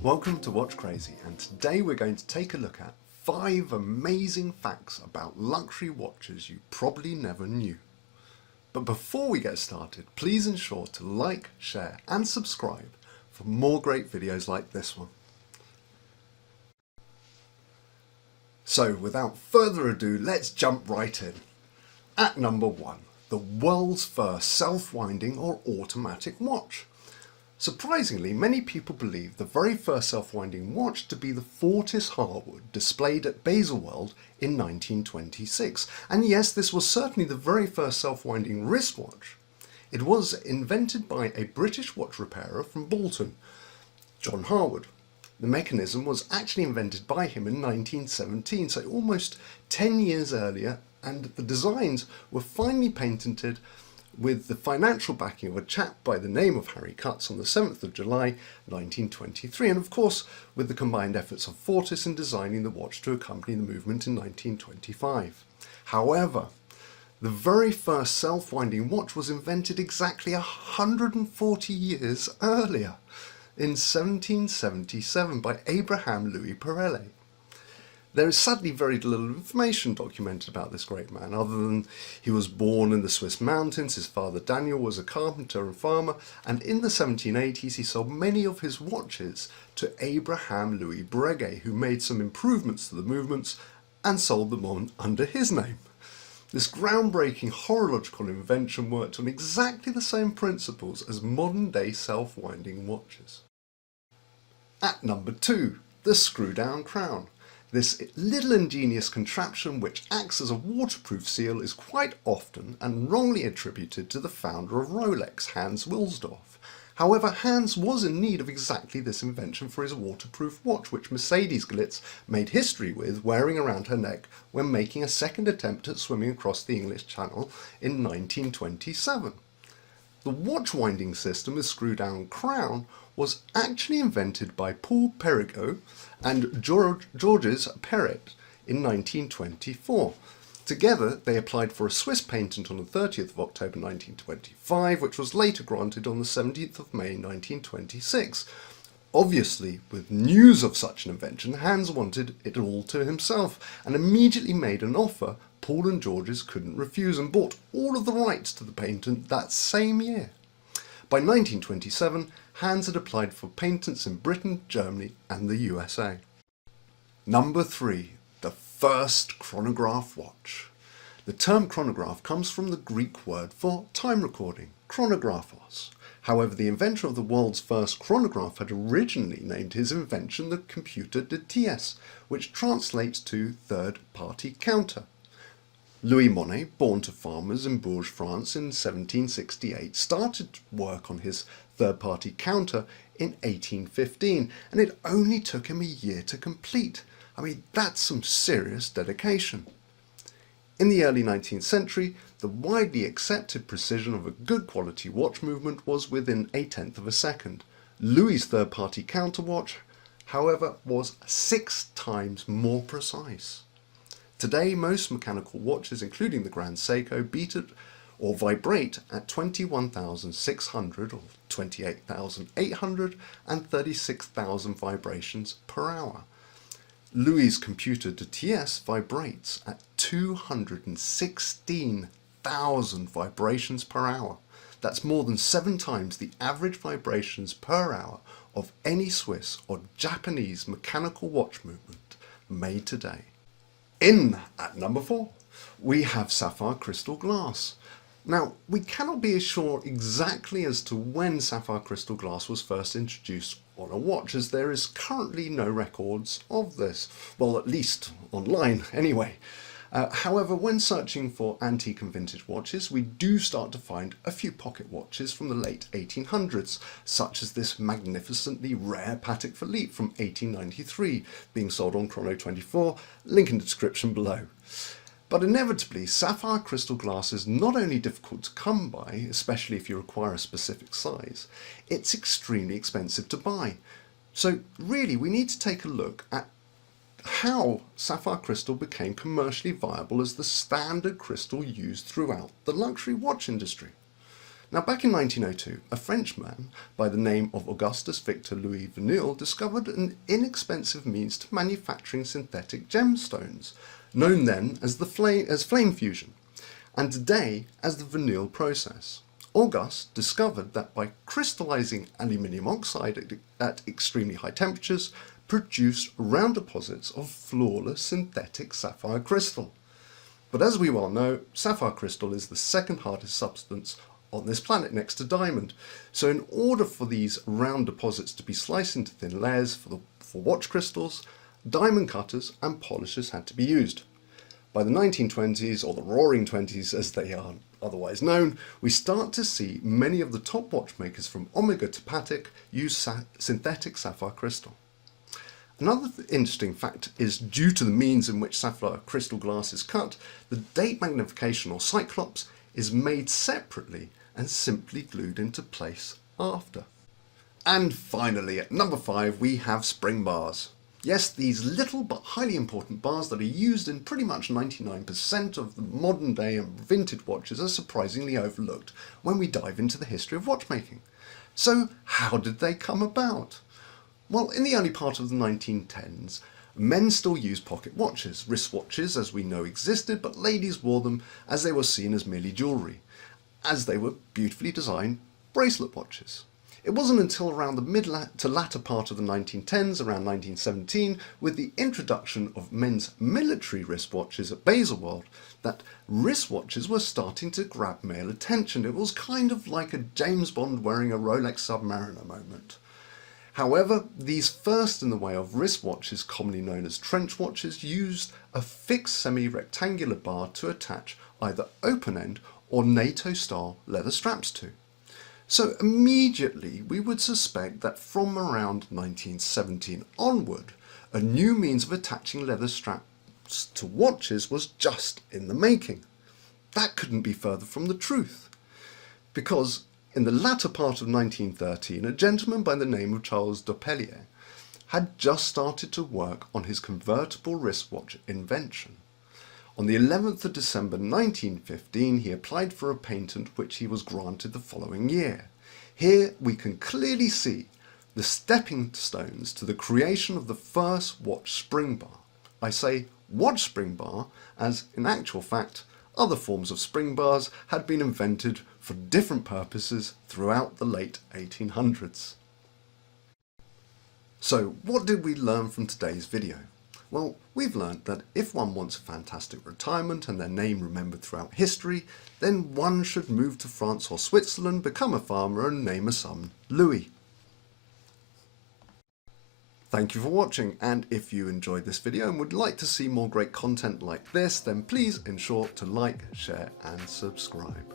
Welcome to Watch Crazy, and today we're going to take a look at 5 amazing facts about luxury watches you probably never knew. But before we get started, please ensure to like, share and subscribe for more great videos like this one. So without further ado, let's jump right in. At number 1, the world's first self-winding or automatic watch. Surprisingly, many people believe the very first self-winding watch to be the Fortis Harwood displayed at Baselworld in 1926. And yes, this was certainly the very first self-winding wristwatch. It was invented by a British watch repairer from Bolton, John Harwood. The mechanism was actually invented by him in 1917, so almost 10 years earlier, and the designs were finally patented with the financial backing of a chap by the name of Harry Cutts on the 7th of July 1923, and of course with the combined efforts of Fortis in designing the watch to accompany the movement in 1925. However, the very first self-winding watch was invented exactly 140 years earlier, in 1777 by Abraham Louis Perelle. There is sadly very little information documented about this great man, other than he was born in the Swiss mountains, his father Daniel was a carpenter and farmer, and in the 1780s he sold many of his watches to Abraham Louis Breguet, who made some improvements to the movements and sold them on under his name. This groundbreaking horological invention worked on exactly the same principles as modern-day self-winding watches. At number 2, the screw-down crown. This little ingenious contraption which acts as a waterproof seal is quite often and wrongly attributed to the founder of Rolex, Hans Wilsdorf. However, Hans was in need of exactly this invention for his waterproof watch, which Mercedes Glitz made history with wearing around her neck when making a second attempt at swimming across the English Channel in 1927. The watch winding system with screw-down crown was actually invented by Paul Perregaud and Georges Perret in 1924. Together, they applied for a Swiss patent on the 30th of October 1925, which was later granted on the 17th of May 1926. Obviously, with news of such an invention, Hans wanted it all to himself and immediately made an offer Paul and Georges couldn't refuse and bought all of the rights to the patent that same year. By 1927, Hans had applied for patents in Britain, Germany and the USA. Number 3. The first chronograph watch. The term chronograph comes from the Greek word for time recording, chronographos. However, the inventor of the world's first chronograph had originally named his invention the computer de ties, which translates to third-party counter. Louis Monet, born to farmers in Bourges, France in 1768, started work on his third-party counter in 1815, and it only took him a year to complete. I mean, that's some serious dedication. In the early 19th century, the widely accepted precision of a good quality watch movement was within 1/10 of a second. Louis' third-party counter watch, however, was 6 times more precise. Today, most mechanical watches, including the Grand Seiko, beat it or vibrate at 21,600 or 28,800 and 36,000 vibrations per hour. Louis' computer de ties vibrates at 216,000 vibrations per hour. That's more than 7 times the average vibrations per hour of any Swiss or Japanese mechanical watch movement made today. In at number 4, we have sapphire crystal glass. Now, we cannot be sure exactly as to when sapphire crystal glass was first introduced on a watch, as there is currently no records of this. Well, at least online, anyway. However, when searching for antique and vintage watches, we do start to find a few pocket watches from the late 1800s, such as this magnificently rare Patek Philippe from 1893, being sold on Chrono24, link in the description below. But inevitably, sapphire crystal glass is not only difficult to come by, especially if you require a specific size, it's extremely expensive to buy. So really, we need to take a look at how sapphire crystal became commercially viable as the standard crystal used throughout the luxury watch industry. Now, back in 1902, a Frenchman by the name of Augustus Victor Louis Vanille discovered an inexpensive means to manufacturing synthetic gemstones, known then as flame fusion, and today as the Vanille process. Auguste discovered that by crystallizing aluminium oxide at extremely high temperatures, produced round deposits of flawless synthetic sapphire crystal. But as we well know, sapphire crystal is the second hardest substance on this planet next to diamond. So in order for these round deposits to be sliced into thin layers for watch crystals, diamond cutters and polishers had to be used. By the 1920s, or the Roaring Twenties as they are otherwise known, we start to see many of the top watchmakers from Omega to Patek use synthetic sapphire crystal. Another interesting fact is, due to the means in which sapphire crystal glass is cut, the date magnification, or cyclops, is made separately and simply glued into place after. And finally, at number 5, we have spring bars. Yes, these little but highly important bars that are used in pretty much 99% of the modern day and vintage watches are surprisingly overlooked when we dive into the history of watchmaking. So how did they come about? Well, in the early part of the 1910s, men still used pocket watches. Wristwatches, as we know, existed, but ladies wore them as they were seen as merely jewellery, as they were beautifully designed bracelet watches. It wasn't until around the mid to latter part of the 1910s, around 1917, with the introduction of men's military wristwatches at Baselworld, that wristwatches were starting to grab male attention. It was kind of like a James Bond wearing a Rolex Submariner moment. However, these first in the way of wristwatches, commonly known as trench watches, used a fixed semi-rectangular bar to attach either open-end or NATO-style leather straps to. So immediately we would suspect that from around 1917 onward, a new means of attaching leather straps to watches was just in the making. That couldn't be further from the truth, because in the latter part of 1913, a gentleman by the name of Charles Dupelier had just started to work on his convertible wristwatch invention. On the 11th of December 1915, he applied for a patent which he was granted the following year. Here we can clearly see the stepping stones to the creation of the first watch spring bar. I say watch spring bar as, in actual fact, other forms of spring bars had been invented for different purposes throughout the late 1800s. So what did we learn from today's video? Well, we've learned that if one wants a fantastic retirement and their name remembered throughout history, then one should move to France or Switzerland, become a farmer and name a son Louis. Thank you for watching, and if you enjoyed this video and would like to see more great content like this, then please ensure to like, share and subscribe.